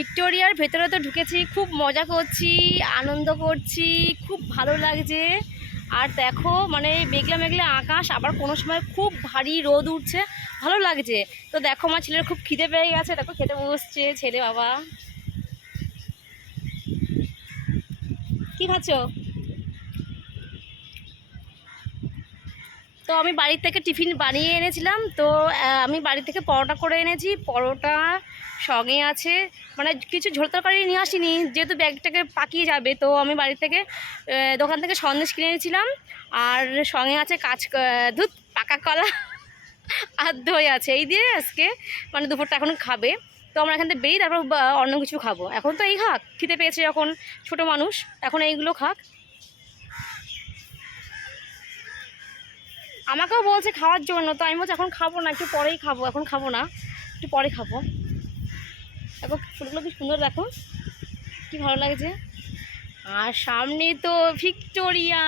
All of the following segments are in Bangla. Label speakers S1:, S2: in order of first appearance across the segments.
S1: ভিক্টোরিয়ার ভেতরে তো ঢুকেছি, খুব মজা করছি, আনন্দ করছি, খুব ভালো লাগছে। আর দেখো মানে মেঘলা মেঘলা আকাশ, আবার কোনো সময় খুব ভারী রোদ উঠছে, ভালো লাগছে। তো দেখো, আমার ছেলের খুব খিদে পেয়ে গেছে। দেখো, খেতে বসছে ছেলে বাবা। কি খাচ্ছ তো আমি বাড়ির থেকে টিফিন বানিয়ে এনেছিলাম। তো আমি বাড়ি থেকে পরোটা করে এনেছি। পরোটা সঙ্গে আছে মানে কিছু ঝোল তরকারি নিয়ে আসিনি, যেহেতু ব্যাগটাকে পাকিয়ে যাবে, তো আমি বাড়ি থেকে দোকান থেকে সন্দেশ কিনে এনেছিলাম। আর সঙ্গে আছে কাঁচ দুধ, পাকা কলা আর দই আছে। এই দিয়ে আজকে মানে দুপুরটা এখন খাবে। তো আমরা এখান থেকে বেরিয়ে তারপর অন্য কিছু খাব। এখন তো এই খাক খেতে পেয়েছে যখন, ছোট মানুষ। এখন এইগুলো খাক। আমাকেও বলছে খাওয়ার জন্য, তো আমি বলছি এখন খাব না, একটু পরেই খাব, এখন খাব না, একটু পরে খাব। এখন ফুলগুলো কি সুন্দর, দেখো, কি ভালো লাগছে আর সামনে তো ভিক্টোরিয়া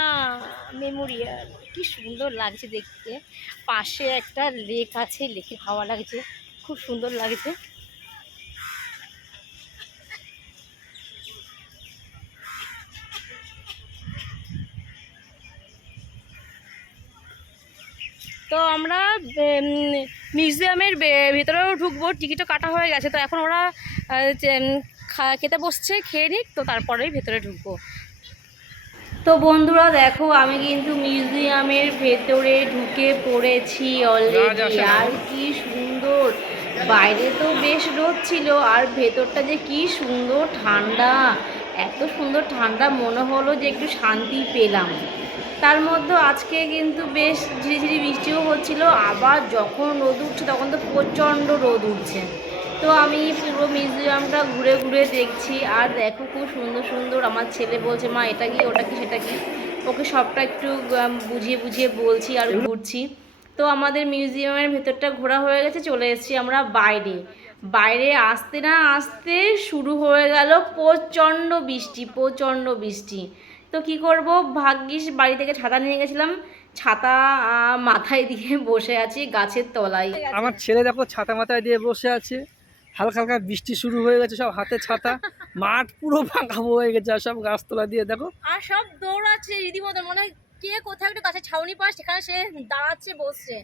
S1: মেমোরিয়াল, কি সুন্দর লাগছে দেখতে। পাশে একটা লেক আছে, লেকে হাওয়া লাগছে, খুব সুন্দর লাগছে। তো আমরা মিউজিয়ামের ভেতরেও ঢুকবো টিকিটও কাটা হয়ে গেছে। তো এখন ওরা খেতে বসছে খেয়ে নিক তো তারপরেই ভেতরে ঢুকবো। তো বন্ধুরা দেখো আমি কিন্তু মিউজিয়ামের ভেতরে ঢুকে পড়েছি অলরেডি আর কি সুন্দর। বাইরে তো বেশ রোদ ছিল আর ভেতরটা যে কি সুন্দর ঠান্ডা। এত সুন্দর ঠান্ডা মনে হলো যে একটু শান্তি পেলাম। তার মধ্যে আজকে কিন্তু বেশ ঝিরিঝিরি বৃষ্টিও হচ্ছিল। আবার যখন রোদ উঠছে তখন তো প্রচণ্ড রোদ উঠছে। তো আমি পুরো মিউজিয়ামটা ঘুরে ঘুরে দেখছি আর দেখো খুব সুন্দর সুন্দর আমার ছেলে বলছে, মা, এটা কি, ওটা কি, সেটা কি? ওকে সবটা একটু বুঝিয়ে বুঝিয়ে বলছি আর ঘুরছি। তো আমাদের মিউজিয়ামের ভেতরটা ঘোরা হয়ে গেছে, চলে এসেছি আমরা বাইরে। বাইরে আসতে না আসতে শুরু হয়ে গেল প্রচণ্ড বৃষ্টি প্রচণ্ড বৃষ্টি। তো কি করব? ভাগ্যিস বাড়ি থেকে ছাতা নিয়ে গেছিলাম। ছাতা মাথায় দিয়ে বসে আছি গাছের তলায়।
S2: আমার ছেলে দেখো ছাতা মাথায় দিয়ে বসে আছে। হালকা হালকা বৃষ্টি শুরু হয়ে গেছে সব হাতে ছাতা। মাঠ পুরো ফাঁকা হয়ে গেছে আর সব গাছতলা দিয়ে দেখো।
S1: আর সব দৌড়াচ্ছে রীতিমতো মনে হয় কে কোথাও একটা গাছের ছাউনি পাশ সেখানে সে দাঁড়াচ্ছে বসছে।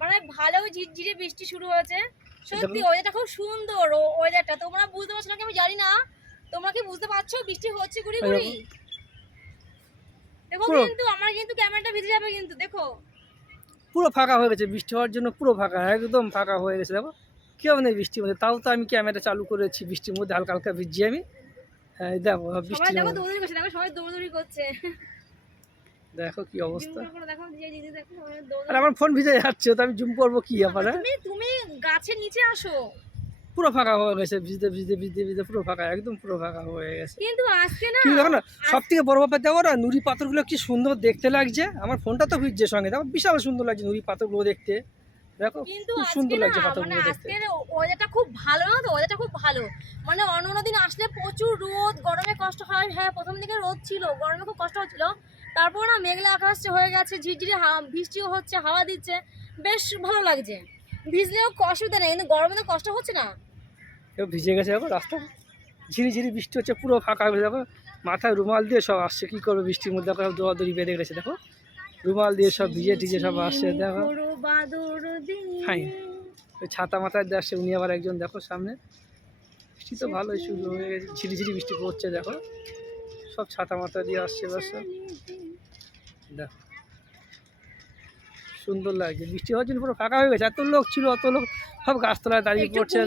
S1: মানে ভালো ঝিরঝিরে বৃষ্টি শুরু হয়েছে। সত্যি ওয়েদারটা খুব সুন্দর ওয়েদারটা তোমরা বুঝতে পারছ না কি আমি জানি না। তোমরা কি বুঝতে পারছ? বৃষ্টি হচ্ছে গুড়ি গুড়ি দেখো পুরো- কিন্তু আমার কিন্তু ক্যামেরাটা ভিজে যাবে কিন্তু দেখো।
S2: পুরো ফাঁকা হয়ে গেছে বৃষ্টি হওয়ার জন্য পুরো ফাঁকা একদম ফাঁকা হয়ে গেছে দেখো। কেউ নেই বৃষ্টির মধ্যে? তাও তো আমি ক্যামেরা চালু করেছি বৃষ্টির মধ্যে হালকা হালকা ভিজছি আমি। দেখো
S1: বৃষ্টির দেখো। দৌড়াদৌড়ি করছে দেখো সবাই দৌড়াদৌড়ি করছে।
S2: দেখো কি অবস্থা। আর আমার ফোন ভিজে যাচ্ছে তো আমি জুম করব কি হ্যাঁ? তুমি
S1: তুমি গাছের নিচে আসো।
S2: পুরো ফাঁকা হয়ে গেছে ভিজতে ভিজতে ভিজতে ভিজতে পুরো ফাঁকা একদম পুরো ফাঁকা হয়ে গেছে।
S1: কিন্তু আজকে না কি
S2: দেখো না সব থেকে বড় ব্যাপার দেখো না নুড়ি পাথরগুলো কি সুন্দর দেখতে লাগছে। আমার ফোনটা তো ভিজছে সঙ্গে দেখো বিশাল সুন্দর লাগছে নুড়ি পাথরগুলো দেখতে। দেখো কিন্তু খুব সুন্দর লাগছে মানে পাথরগুলো দেখতে।
S1: আজকের ওয়েদারটা খুব ভালো না তো ওয়েদারটা খুব ভালো। মানে অন্য অন্য দিন আসলে প্রচুর রোদ গরমে কষ্ট হয়। হ্যাঁ প্রথম দিকে রোদ ছিল গরমে খুব কষ্ট হচ্ছিল। তারপর না মেঘলা আকাশ হয়ে গেছে ঝিরঝিরি বৃষ্টিও হচ্ছে হাওয়া দিচ্ছে। বেশ ভালো লাগছে। ভিজলেও অসুবিধা নেই কিন্তু গরমে তো কষ্ট হচ্ছে না।
S2: কেউ ভিজে গেছে দেখো রাস্তা। ঝিরি ঝিরি বৃষ্টি হচ্ছে পুরো ফাঁকা হয়ে দেখো মাথায় রুমাল দিয়ে সব আসছে কি করবে বৃষ্টির মধ্যে? দেখো সব দৌড়াদৌড়ি বেঁধে গেছে দেখো। রুমাল দিয়ে সব ভিজে টিজে সব আসছে দেখো। ওই ছাতা মাথায় দিয়ে আসছে উনি আবার একজন দেখো সামনে। বৃষ্টি তো ভালোই শুরু হয়ে গেছে ঝিরি ঝিরি বৃষ্টি পড়ছে দেখো। সব ছাতা মাথা দিয়ে আসছে এবার সব। দেখো। সুন্দর লাগছে বৃষ্টি হওয়ার জন্য পুরো ফাঁকা হয়ে গেছে। এত লোক ছিল অত লোক সব গাছতলায় দাঁড়িয়ে পড়ছে।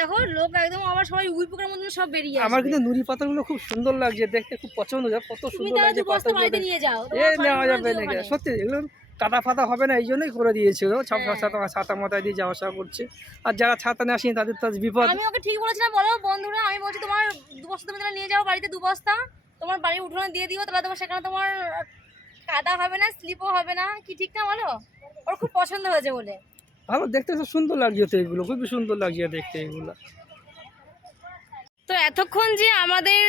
S1: দেখো লোক একদম আবার সবাই উইপোকের মতন সব বেরিয়ে আমার
S2: কিন্তু নুড়ি পাতাগুলো খুব সুন্দর লাগছে দেখতে খুব পছন্দ দেখো কত সুন্দর লাগছে
S1: পাতাগুলো বাড়িতে নিয়ে যাও
S2: এ নেওয়া যাবে মধ্যে নাকি? সত্যি এগুলো কাদা ফাতা হবে না এই জন্যই করে দিয়েছিল ছাতা হ্যাঁ। ছাতা ছাতা মাথায় দিয়ে যাওয়া আসা করছে। আর যারা ছাতা নিয়ে আসেনি তাদের তো বিপদ।
S1: আমি ওকে ঠিক বলেছিলাম বলো বন্ধুরা আমি বলছি তোমার দু বস্তা তুমি নিয়ে যাও বাড়িতে দু বস্তা। তোমার বাড়ির উঠোনে দিয়ে দিও তাহলে তোমার সেখানে তোমার কাদা হবে না স্লিপও হবে না। কি ঠিক না বলো? ওর খুব পছন্দ হয়েছে বলে।
S2: ভালো দেখতে খুব সুন্দর লাগছে তো এগুলো খুবই সুন্দর লাগছে দেখতে এগুলো।
S1: তো এতক্ষণ যে আমাদের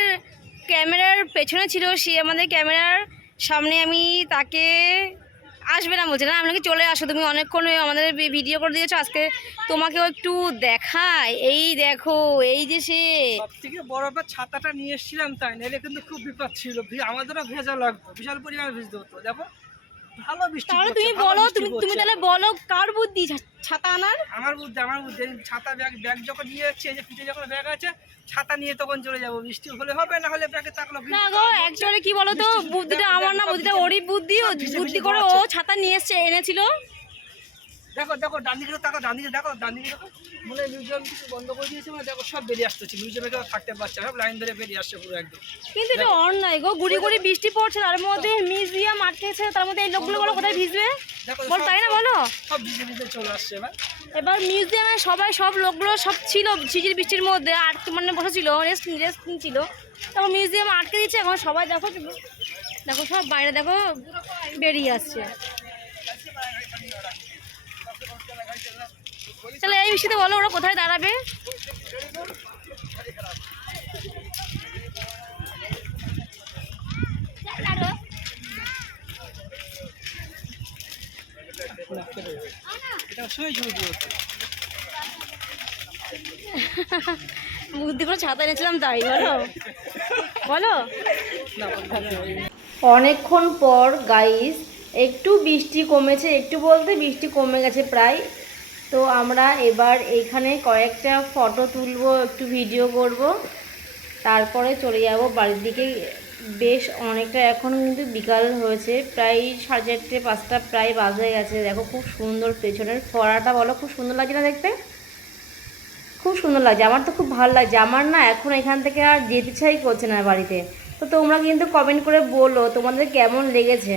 S1: ক্যামেরার পেছনে ছিল সে আমাদের ক্যামেরার সামনে আমি তাকে আসবে না বলছে। না আপনাকে চলে আসো তুমি অনেকক্ষণ আমাদের ভিডিও করে দিয়েছ আজকে তোমাকেও একটু দেখায় এই দেখো এই যে সে।
S2: থেকে বড় ব্যাপার ছাতাটা নিয়ে এসেছিলাম তাই নাহলে কিন্তু খুব বিপদ ছিল। আমাদেরও ভেজা লাগতো বিশাল পরিমাণে ভিজতে হতো দেখো। ভালো বৃষ্টি তাহলে
S1: তুমি বলো তুমি তুমি তাহলে বলো কার বুদ্ধি? ছাতা আনার?
S2: আমার বুদ্ধি আমার বুদ্ধি ছাতা ব্যাগ ব্যাগ যখন নিয়ে যাচ্ছে এই যে পিঠে যখন ব্যাগ আছে ছাতা নিয়ে তখন চলে যাব। বৃষ্টি হলে হবে না হলে ব্যাগে থাকল
S1: না গো অ্যাকচুয়ালি কি বলো তো বুদ্ধিটা আমার না বুদ্ধিটা ওরই বুদ্ধি। বুদ্ধি করে ও ছাতা নিয়ে এসছে এনেছিল।
S2: দেখো দেখো ডান দিকে তাকো ডান দিকে দেখো ডান দিকে দেখো। মনে মিউজিয়াম কিছু বন্ধ করে দিয়েছে মানে দেখো সব বেরিয়ে আসতেছে। মিউজিয়ামে কেউ থাকতে পারছে সব লাইন ধরে বেরিয়ে আসছে পুরো একদম।
S1: কিন্তু এটা অন্যায় গো গুড়ি গুড়ি বৃষ্টি পড়ছে তার মধ্যে মিউজিয়াম আটকেছে তার মধ্যে এই লোকগুলো বলো কোথায় ভিজবে? বল তাই না বলো? সব ভিজে ভিজে চলে আসছে এবার। এবার মিউজিয়ামে সবাই সব লোকগুলো সব ছিল ঝিঝির বৃষ্টির মধ্যে আটকে মানে বসেছিল রেস্ট রেস্ট নিচ্ছিল। তখন মিউজিয়াম আটকে দিচ্ছে এখন সবাই দেখো দেখো সব বাইরে দেখো বেরিয়ে আসছে। তাহলে এই বৃষ্টিতে বলো, ওরা কোথায় দাঁড়াবে? করে তাই, বলো। বলো। অনেকক্ষণ পর গাইস একটু বৃষ্টি কমেছে, একটু বলতে বৃষ্টি কমে গেছে প্রায় তো আমরা এবার এখানে কয়েকটা ফটো তুলবো, একটু ভিডিও করব। তারপরে চলে যাব বাড়ির দিকে। বেশ অনেকটা এখন কিন্তু বিকাল হয়েছে, প্রায় সাড়ে চারটে, পাঁচটা প্রায় বাজে গেছে। দেখো খুব সুন্দর পেছনের ফড়াটা বলো, খুব সুন্দর লাগছে না দেখতে? খুব সুন্দর লাগছে, আমার তো খুব ভালো লাগছে। আমার না এখন এখান থেকে আর যেতে ইচ্ছাই করছে না বাড়িতে। তো তোমরা কিন্তু কমেন্ট করে বলো তোমাদের কেমন লেগেছে।